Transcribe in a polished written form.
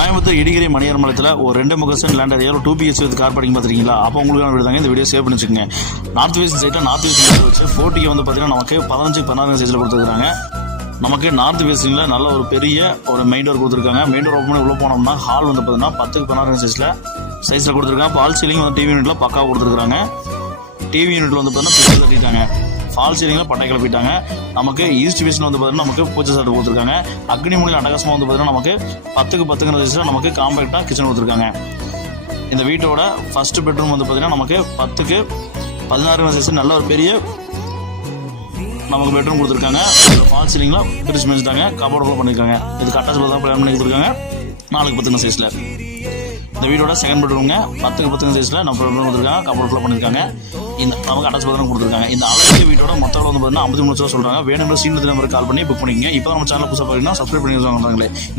கோயம்புத்தூர் இடிகிரி மணியார் மலத்தில் ஒரு 2 cent land ஏரியாவில் 2 BHK வித் கார் பார்க்கிங் பார்த்துருக்கீங்களா? அப்போ உங்களுக்கான வீடு தாங்க. இந்த வீடியோ சேவ் பண்ணி வச்சுக்கோங்க. நார்த் வெஸ்ட் சைட்டில் நார்த் வெஸ்ட் வச்சு 4K வந்து பார்த்தீங்கன்னா நமக்கு 15 சைஸில் கொடுத்துருக்காங்க. நமக்கு நார்த் வெஸ்டிங்கில் நல்ல ஒரு பெரிய ஒரு மெயின் டோர் கொடுத்துருக்காங்க. மெயின் டோர் ஓப்பன் பண்ணி உள்ளே போனோம்னா ஹால் வந்து பார்த்தீங்கன்னா 10 சைஸில் கொடுத்துருக்காங்க. ஃபால் சீலிங் வந்து டிவி யூனிட்டில் பக்காவாக கொடுத்துருக்காங்க. டிவி யூனிட்டில் வந்து பார்த்தீங்கன்னா பிக்சர் கட்டிட்டாங்க. ஃபால் சீலிங்கில் பட்டை கிளப்பிட்டாங்க. நமக்கு ஈஸ்ட் வெஸ்ட்டில் வந்து பார்த்தீங்கன்னா நமக்கு பூச்சை சாட்டு கொடுத்துருக்காங்க. அக்னி மூலையில் அட்டகாசமாக வந்து பார்த்தீங்கன்னா நமக்கு 10 சைஸில் நமக்கு காம்பேக்டாக கிச்சன் கொடுத்துருக்காங்க. இந்த வீட்டோட ஃபர்ஸ்ட் பெட்ரூம் வந்து பார்த்தீங்கன்னா நமக்கு 16 சைஸ் நல்ல ஒரு பெரிய நமக்கு பெட்ரூம் கொடுத்துருக்காங்க. ஃபால் சீலிங்கில் பிரிச்சு மேய்ச்சிட்டாங்க. கபோர்டு பண்ணியிருக்காங்க. இது கட்டாஸ் தான் பிளான் பண்ணி கொடுத்துருக்காங்க. 4 சைஸில் இந்த வீடோட செகண்ட் பெட்ரூம்ங்க. 10 சைஸில் நம்ம பெட்ரூம் கொடுத்துருக்காங்க. கபோர்டு பண்ணியிருக்காங்க. இந்த நமக்கு அட்டாச் பாத்ரூம் கொடுத்துருக்காங்க. இந்த அழகிய வீட்டோட மொத்தம் வந்து பார்த்தீங்கன்னா 53 லட்சம் சொல்கிறாங்க. வேணுங்கிற சீனியர் நம்பருக்கு கால் பண்ணி புக் பண்ணிக்கங்க. இப்போ நம்ம சேனல் புதுசாக பார்த்தீங்கன்னா சப்ஸ்கிரைப் பண்ணி வச்சுருக்காங்களே. இந்த